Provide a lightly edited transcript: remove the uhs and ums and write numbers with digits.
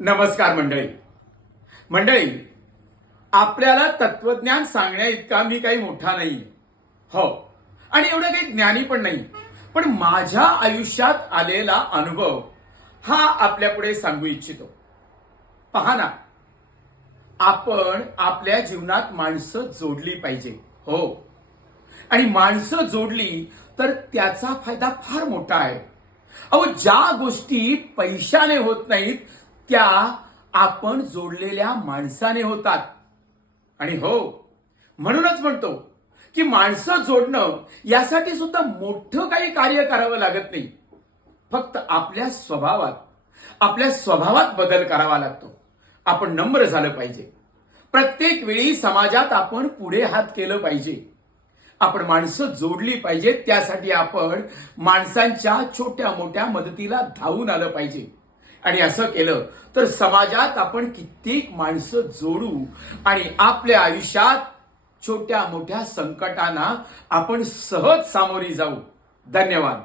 नमस्कार मंडळी. मंडळी, आपल्याला तत्वज्ञान सांगण्या इतका मी काही मोठा नाही. हो, आणि एवढं काही ज्ञानी पण नाही. पण माझ्या आयुष्यात आलेला अनुभव हा आपल्यापुढे सांगू इच्छितो. पहा ना, आपण आपल्या जीवनात माणसं जोडली पाहिजे. हो, आणि माणसं जोडली तर त्याचा फायदा फार मोठा आहे. अहो, ज्या गोष्टी पैशाने होत नाहीत त्या आपण जोडलेल्या माणसाने होतात. आणि हो, म्हणूनच म्हणतो की माणसं जोडणं यासाठी सुद्धा मोठं काही कार्य करावं लागत नाही. फक्त आपल्या स्वभावात बदल करावा लागतो. आपण नम्र झालं पाहिजे. प्रत्येक वेळी समाजात आपण पुढे हात केलं पाहिजे. आपण माणसं जोडली पाहिजेत. त्यासाठी आपण माणसांच्या छोट्या मोठ्या मदतीला धावून आलं पाहिजे. आणि असं केलं तर समाजात आपण कित्येक माणसं जोडू आणि आपल्या आयुष्यात छोट्या मोठ्या संकटांना आपण सहज सामोरी जाऊ. धन्यवाद.